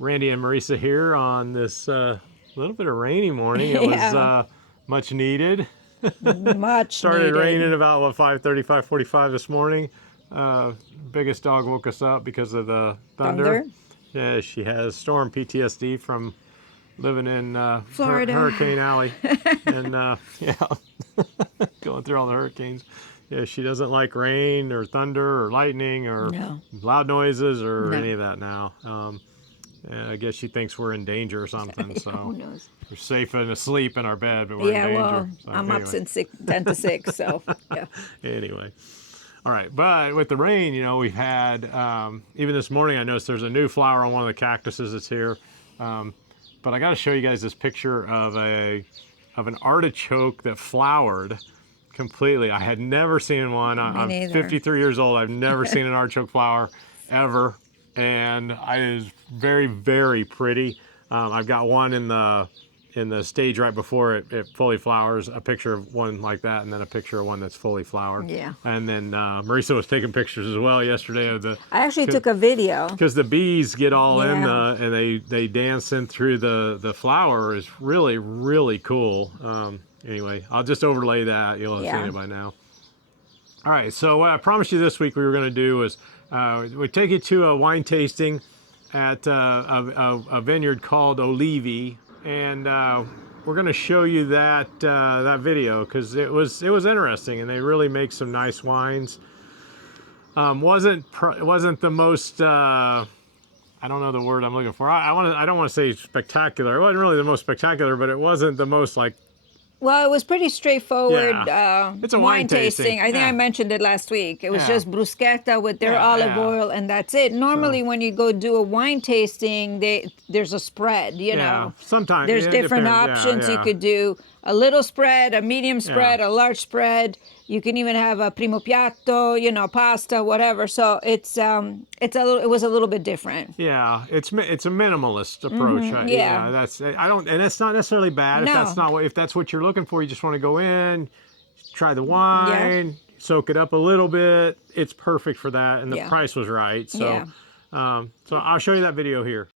Randy and Marisa here on this little bit of rainy morning. It was much needed. Much Started needed. raining about what 5:30, 5:45 this morning. Biggest dog woke us up because of the thunder. Yeah, she has storm PTSD from living in Florida. Hurricane Alley, and yeah, going through all the hurricanes. Yeah, she doesn't like rain or thunder or lightning or loud noises or any of that now. I guess she thinks we're in danger or something. So who knows? we're safe and asleep in our bed, but we're in danger. Well, So, I'm up since 10 to 6, so yeah. Anyway. All right, but with the rain, you know, we've had, even this morning I noticed there's a new flower on one of the cactuses that's here. But I got to show you guys this picture of an artichoke that flowered completely. I had never seen one. I'm 53 years old. I've never seen an artichoke flower ever. And it is very, very pretty. I've got one in the stage right before it fully flowers, a picture of one like that, and then a picture of one that's fully flowered. Yeah. And then Marisa was taking pictures as well yesterday of the. I actually took a video. Because the bees get all in and they dance in through the flower is really, really cool. Anyway, I'll just overlay that. You'll have seen it by now. All right, so what I promised you this week we were going to do is we take you to a wine tasting at a vineyard called Olivi, and we're going to show you that video because it was interesting, and they really make some nice wines. Wasn't the most I don't know the word I'm looking for. I don't want to say spectacular. It wasn't really the most spectacular, but it wasn't the most like. Well, it was pretty straightforward. It's a wine tasting. I think I mentioned it last week. It was just bruschetta with their olive oil, and that's it. Normally, when you go do a wine tasting, there's a spread, you know. Sometimes there's different options. You could do a little spread, a medium spread, a large spread. You can even have a primo piatto, you know, pasta, whatever. So it was a little bit different. Yeah, it's a minimalist approach. And that's not necessarily bad. No. If that's what you're looking for, you just want to go in, try the wine, soak it up a little bit. It's perfect for that, and the price was right. So, so I'll show you that video here.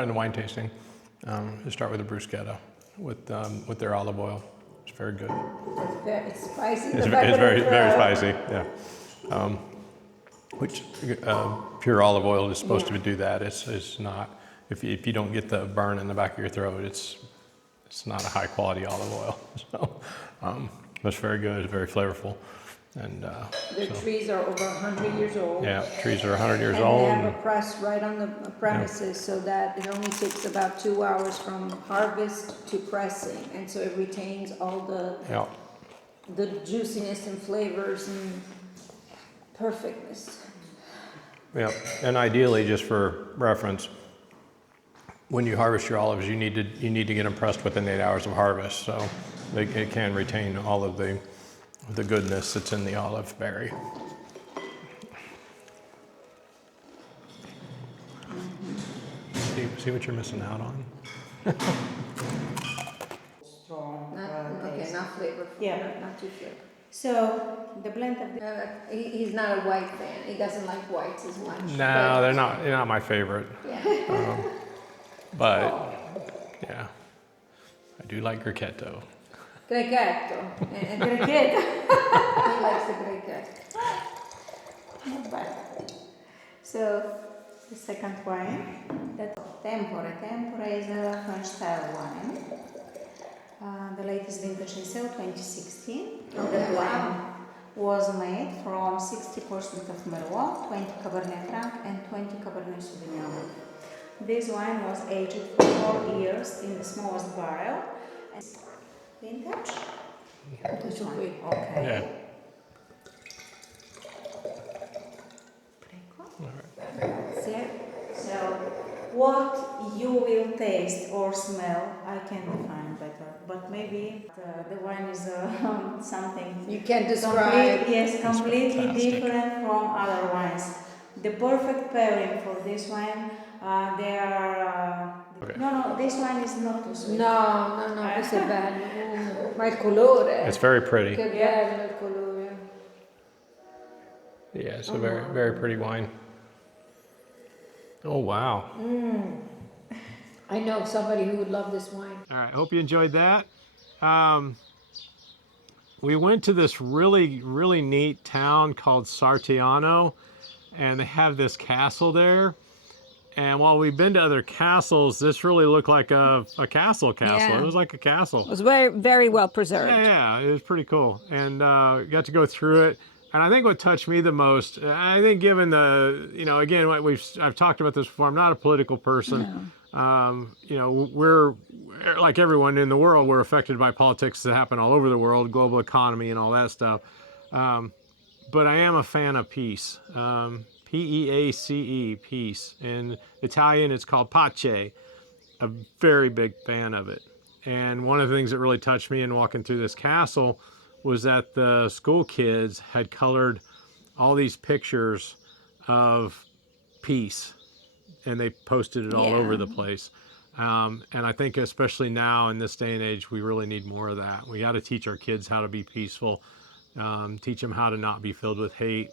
talking to wine tasting, you start with a bruschetta with their olive oil. It's very good. It's spicy. It's very spicy. Yeah. Which pure olive oil is supposed to do that. It's not. If you don't get the burn in the back of your throat, it's not a high quality olive oil. So it's very good. It's very flavorful. And the trees are over 100 years old. Yeah, trees are 100 years and old. They have a press right on the premises, so that it only takes about 2 hours from harvest to pressing, and so it retains all the juiciness and flavors and perfectness. Yeah, and ideally, just for reference, when you harvest your olives, you need to get them pressed within 8 hours of harvest, so it can retain all of the goodness that's in the olive berry. See what you're missing out on? Strong. Not flavorful. Yeah. Not too flavorful. So the blend of He's not a white fan. He doesn't like whites as much. No, they're not my favorite. Yeah. But yeah, I do like Grechetto. Grechetto. Grechetto. He likes the Grechetto. So the second wine, that Tempore. Tempore is a French style wine. The latest vintage in sale, 2016. That wine was made from 60% of Merlot, 20 Cabernet Franc, and 20 Cabernet Sauvignon. This wine was aged for 4 years in the smallest barrel. Vintage? This one. Okay. Yeah. So what you will taste or smell, I can define better. But maybe the wine is something You can't describe. completely fantastic. different from other wines. The perfect pairing for this wine, they are. Okay. No, this wine is not too sweet. No, questo è bello. Ma il colore. It's very pretty. Che bello il colore. Yeah, it's a very pretty wine. Oh wow. I know somebody who would love this wine. All right, hope you enjoyed that. We went to this really neat town called Sartiano, and they have this castle there. And while we've been to other castles, this really looked like a castle. Yeah. It was like a castle. It was very well preserved. Yeah, it was pretty cool. And got to go through it. And I think what touched me the most, I think given again, I've talked about this before, I'm not a political person. No. We're, like everyone in the world, we're affected by politics that happen all over the world, global economy and all that stuff. But I am a fan of peace. P-E-A-C-E, peace. In Italian, it's called pace. A very big fan of it. And one of the things that really touched me in walking through this castle was that the school kids had colored all these pictures of peace, and they posted it all over the place. And I think especially now in this day and age, we really need more of that. We got to teach our kids how to be peaceful, teach them how to not be filled with hate,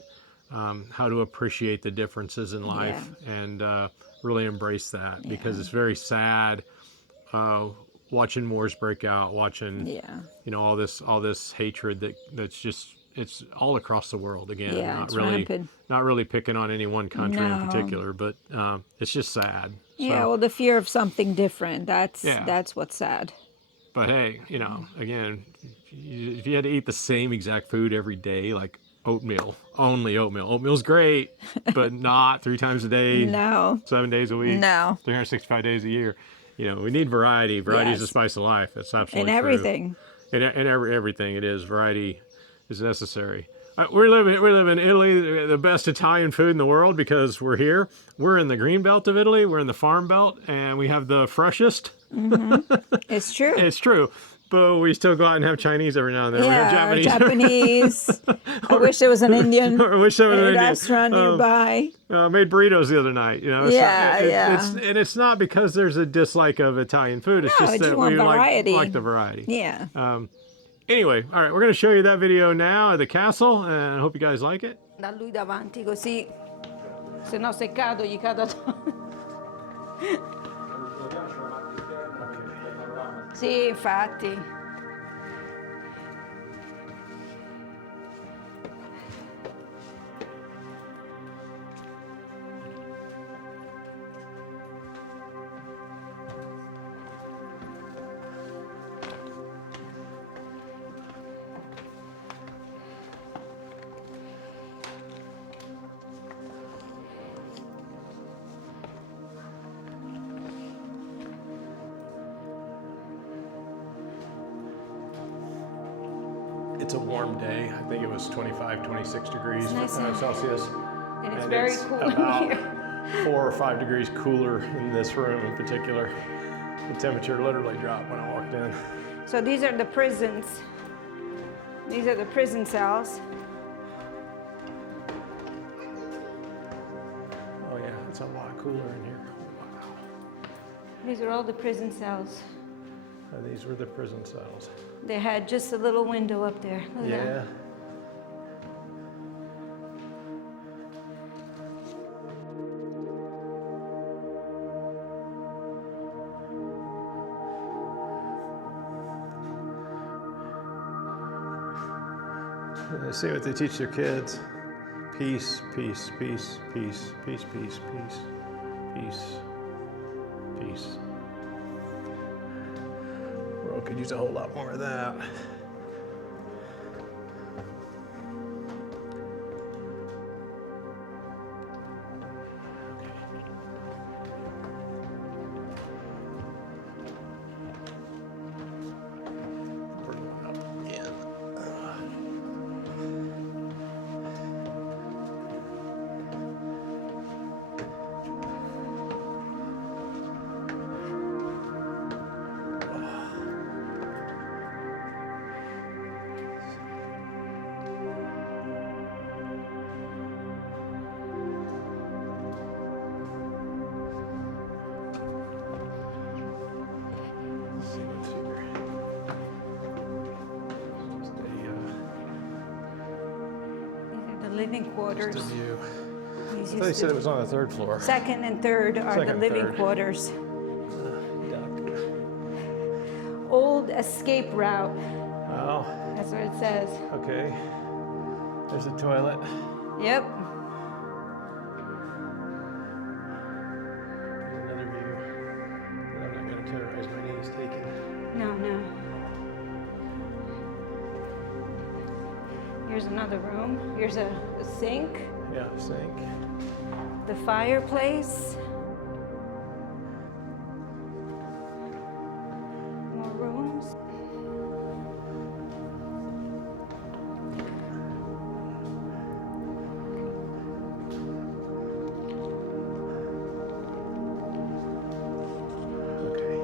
how to appreciate the differences in life, and really embrace that, because it's very sad watching wars break out, watching all this hatred it's all across the world again. Not really picking on any one country in particular, but it's just sad. Well, the fear of something different, that's what's sad. But hey, again, if you had to eat the same exact food every day, like only oatmeal. Oatmeal's great, but not 3 times a day, No. 7 days a week, No. 365 days a year. We need variety. Variety is the spice of life. That's absolutely In true. everything. In everything it is. Variety is necessary. We live in Italy, the best Italian food in the world, because we're here. We're in the green belt of Italy. We're in the farm belt, and we have the freshest. It's true. It's true. But we still go out and have Chinese every now and then. We have Japanese. I wish there was an Indian restaurant nearby. Made burritos the other night. It's not because there's a dislike of Italian food. It's just that we like the variety. Yeah. Anyway, all right, we're going to show you that video now at the castle, and I hope you guys like it. Da lui davanti così, se no se cado gli cado. Sì, infatti. It's a warm day. I think it was 25, 26 degrees nice Celsius. And it's very cool in about here. 4 or 5 degrees cooler in this room in particular. The temperature literally dropped when I walked in. So these are the prisons. These are the prison cells. Oh yeah, it's a lot cooler in here. Wow. These are all the prison cells. These were the prison cells. They had just a little window up there. Look at Yeah. that. See what they teach their kids. Peace, peace, peace, peace, peace, peace, peace, peace, peace. The world could use a whole lot more of that. Living quarters. Just a view. These I thought you said it was on the 3rd floor. Second and third are Second the and living third. quarters. Duck. Old escape route. Oh, That's what it says. okay. There's a toilet. Yep. Another view that I'm not going to terrorize my knees taking. No, no. Here's another room. Here's a sink. Yeah, sink. The fireplace. More rooms. Okay.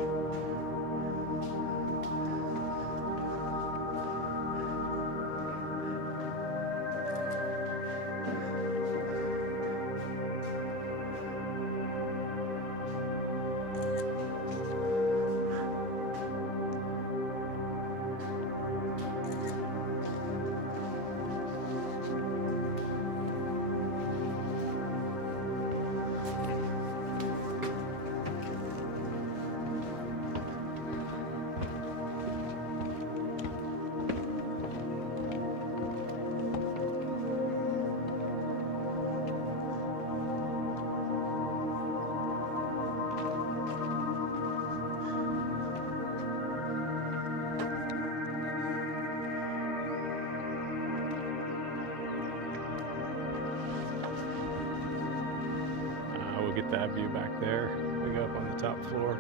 We'll get that view back there. We go up on the top floor.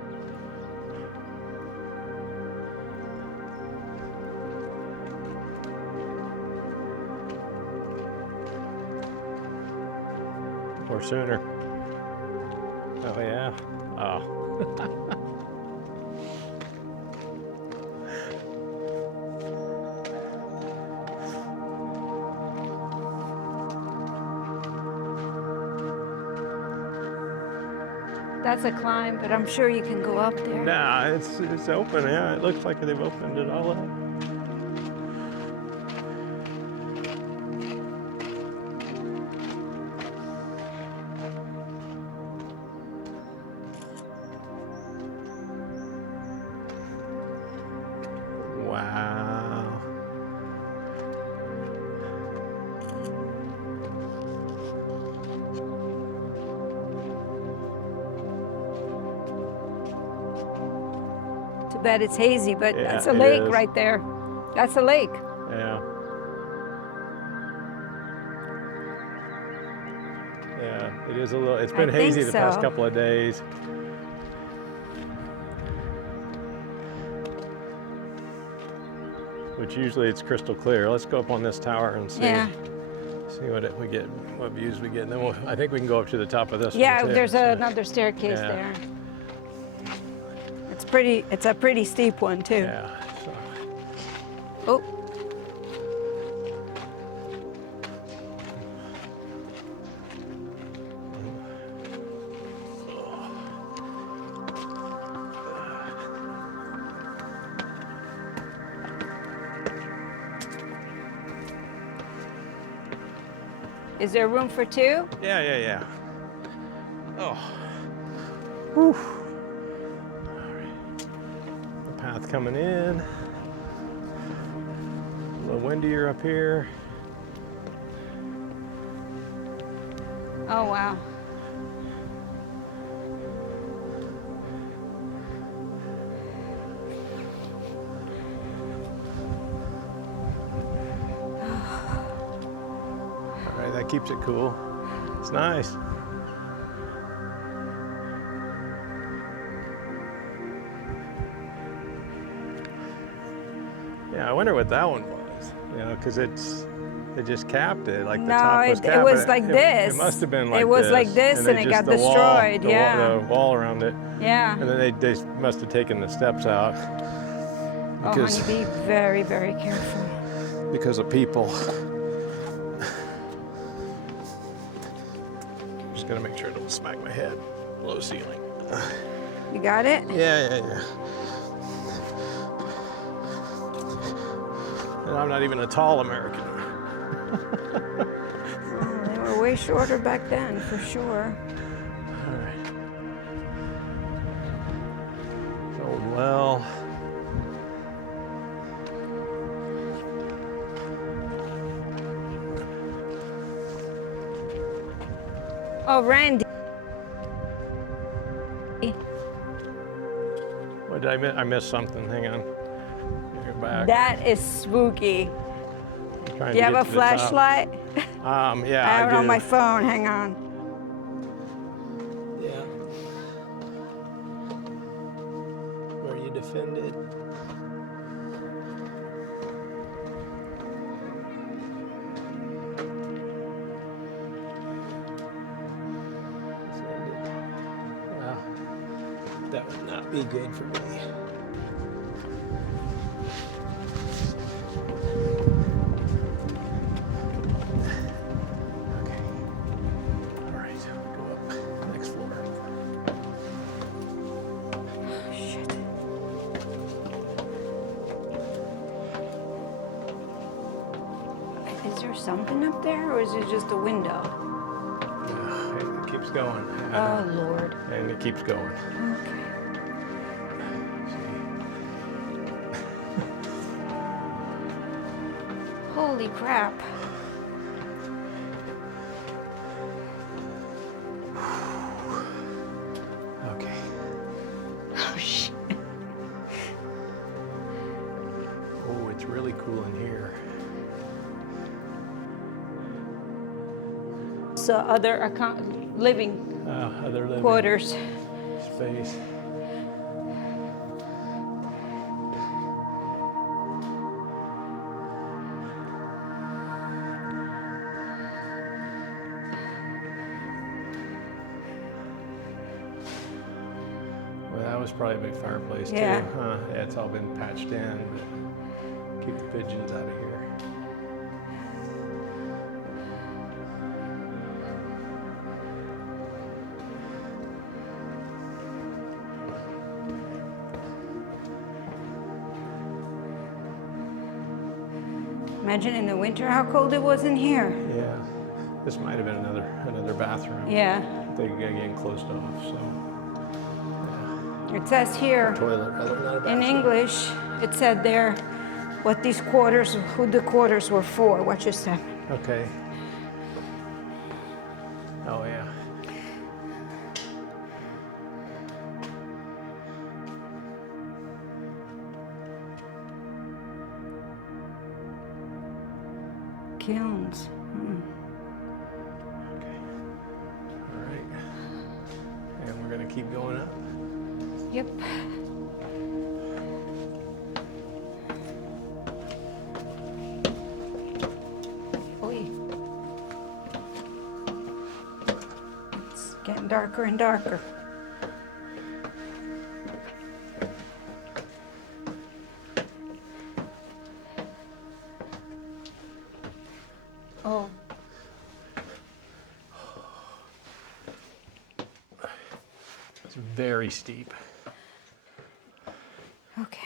Or sooner. Oh yeah. Oh. That's a climb, but I'm sure you can go up there. Nah, it's open. Yeah, it looks like they've opened it all up. that it's hazy, but Yeah, that's a it lake is. right there. That's a lake. Yeah. Yeah, it is a little, it's been I think hazy the past so. couple of days. Which usually it's crystal clear. Let's go up on this tower and see. Yeah. See we get, what views we get. And then I think we can go up to the top of this Yeah, one too. there's So, another staircase yeah. there. It's pretty. It's a pretty steep one too. Yeah. So, Oh. Is there room for two? yeah. Oh. Whew. All right. The path coming in. A little windier up here. Oh wow. All right, that keeps it cool. It's nice. Yeah, I wonder what that one was. You know, because it just capped it, like the No, top was it capped. was like this. It must have been like It was this. like this and it just got the wall- destroyed, the wall- yeah. the wall around it. Yeah. And then they must have taken the steps out Oh, because honey, be very, very careful. because of people. Just gotta make sure I don't smack my head. Low ceiling. You got it? Yeah. And I'm not even a tall American. Oh, they were way shorter back then, for sure. All right. Old well. Oh, Randy. What did I miss? I missed something. Hang on. Go back. That is spooky. I'm trying Do you to have get a to the top. flashlight? Yeah, I have it on do. my phone. Hang on. Yeah. Where you defended. Well, that would not be good for me. Okay. All right, go up. Next floor. Shit. Is there something up there, or is it just a window? It keeps going. Oh, Lord. And it keeps going. Okay. Holy crap. Okay. Oh, shit. Oh, it's really cool in here. So other living Other living quarters. space. Well, that was probably a big fireplace Yeah. too, huh? Yeah, it's all been patched in, but keep the pigeons out of here. Imagine in the winter how cold it was in here. Yeah, this might have been another bathroom. Yeah. They got getting closed off, so. It says here Toilet, rather not a in bathroom. English, it said there what these quarters, who the quarters were for. Watch your step. Okay. Oh yeah. kilns. Okay. All right. And we're going to keep going up. Yep. Oy. It's getting darker and darker. Oh. It's very steep. Okay.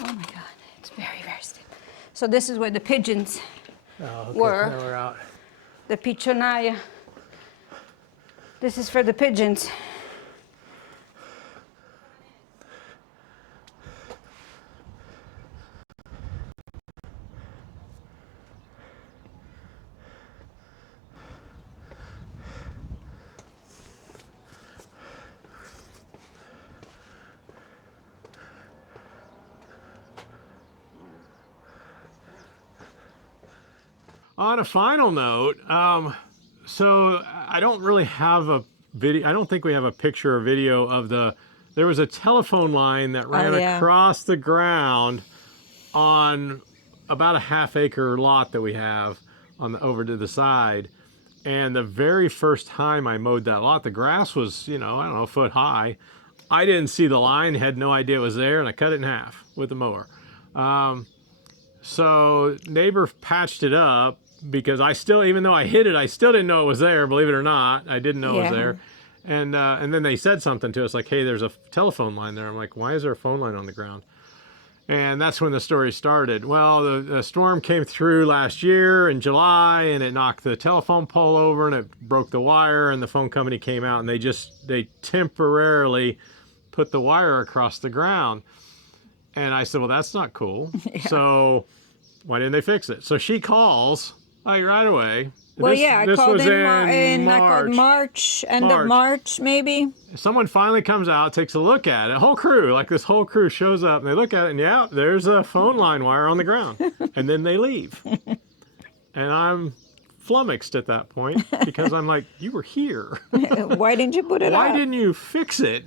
Oh my God, it's very, very steep. So this is where the pigeons Oh, okay. were. Now we're out. The pichonaya. This is for the pigeons. On a final note, so I don't really have a video. I don't think we have a picture or video of there was a telephone line that ran across the ground on about a half-acre lot that we have over to the side. And the very first time I mowed that lot, the grass was, I don't know, a foot high. I didn't see the line, had no idea it was there, and I cut it in half with the mower. So neighbor patched it up because even though I hit it, I still didn't know it was there, believe it or not. I didn't know it was there. And then they said something to us like, hey, there's a telephone line there. I'm like, why is there a phone line on the ground? And that's when the story started. Well, the storm came through last year in July, and it knocked the telephone pole over, and it broke the wire, and the phone company came out, and they temporarily put the wire across the ground. And I said, well, that's not cool. So why didn't they fix it? So she calls right away. Well, I called in March, end of March, maybe. Someone finally comes out, takes a look at it. This whole crew shows up, and they look at it, and there's a phone line wire on the ground. And then they leave. And I'm flummoxed at that point because I'm like, you were here. Why didn't you put it Why up? didn't you fix it?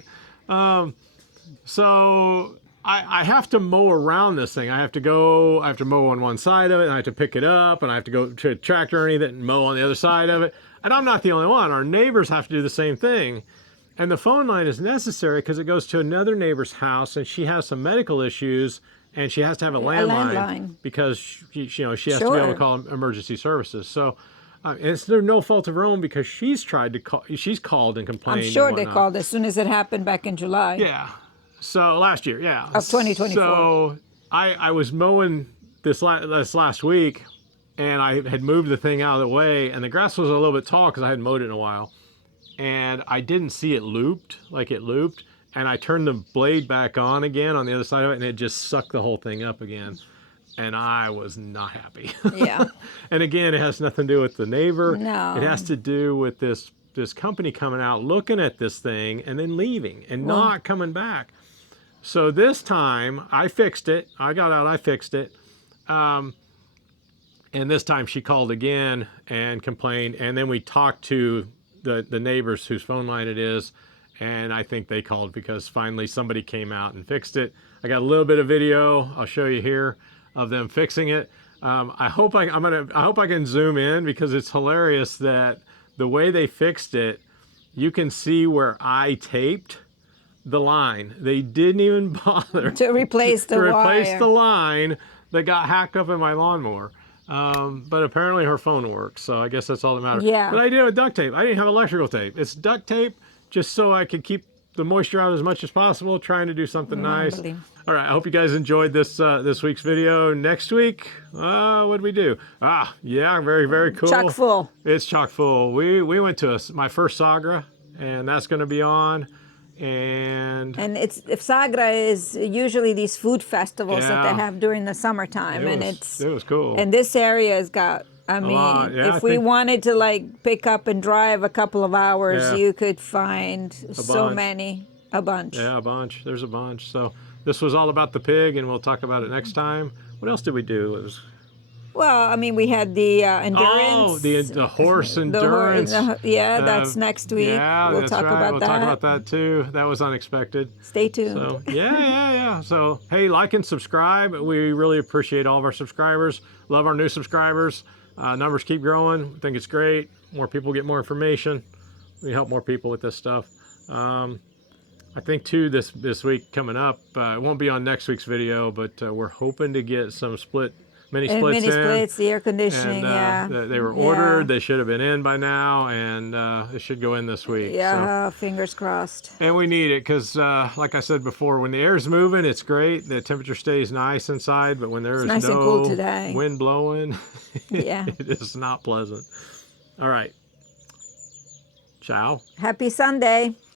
So I have to mow around this thing. I have to mow on one side of it, and I have to pick it up, and I have to go to a tractor underneath it and mow on the other side of it. And I'm not the only one. Our neighbors have to do the same thing. And the phone line is necessary because it goes to another neighbor's house, and she has some medical issues, and she has to have a landline because she has to be able to call emergency services. So it's no fault of her own because she's tried to call. She's called and complained. I'm sure they called as soon as it happened back in July. Yeah. So last year, of 2024. So I was mowing this last week, and I had moved the thing out of the way, and the grass was a little bit tall because I hadn't mowed it in a while, and I didn't see it looped, and I turned the blade back on again on the other side of it, and it just sucked the whole thing up again, and I was not happy. Yeah. And again, it has nothing to do with the neighbor. No. It has to do with this company coming out, looking at this thing, and then leaving and not coming back. So this time I fixed it. I got out, I fixed it. And this time she called again and complained. And then we talked to the neighbors whose phone line it is. And I think they called because finally somebody came out and fixed it. I got a little bit of video I'll show you here of them fixing it. I hope I can zoom in because it's hilarious that the way they fixed it, you can see where I taped the line. They didn't even bother to replace the line that got hacked up in my lawnmower. But apparently her phone works, so I guess that's all that matters. Yeah. But I did it with duct tape. I didn't have electrical tape. It's duct tape just so I could keep the moisture out as much as possible, trying to do something nice. All right, I hope you guys enjoyed this week's video. Next week, what did we do? Very, very cool. Chock full. It's chock full. We went to my first Sagra, and that's going to be on. And Sagra is usually these food festivals that they have during the summertime, it was cool. And this area has got. If we wanted to pick up and drive a couple of hours, you could find so many. A bunch. Yeah, a bunch. There's a bunch. So this was all about the pig, and we'll talk about it next time. What else did we do? It was Well, I mean, we had the endurance. Oh, the horse endurance. Yeah, that's next week. Yeah, we'll that's talk right. about We'll that. talk about that too. That was unexpected. Stay tuned. So yeah. So hey, like and subscribe. We really appreciate all of our subscribers. Love our new subscribers. Numbers keep growing. I think it's great. More people get more information. We help more people with this stuff. I think too this week coming up, it won't be on next week's video, but we're hoping to get some mini splits the air conditioning, and, they were ordered. They should have been in by now, and it should go in this week. Yeah, fingers crossed. And we need it because, like I said before, when the air's moving, it's great. The temperature stays nice inside, but when there is nice and cool today. Wind blowing, yeah, it is not pleasant. All right. Ciao. Happy Sunday.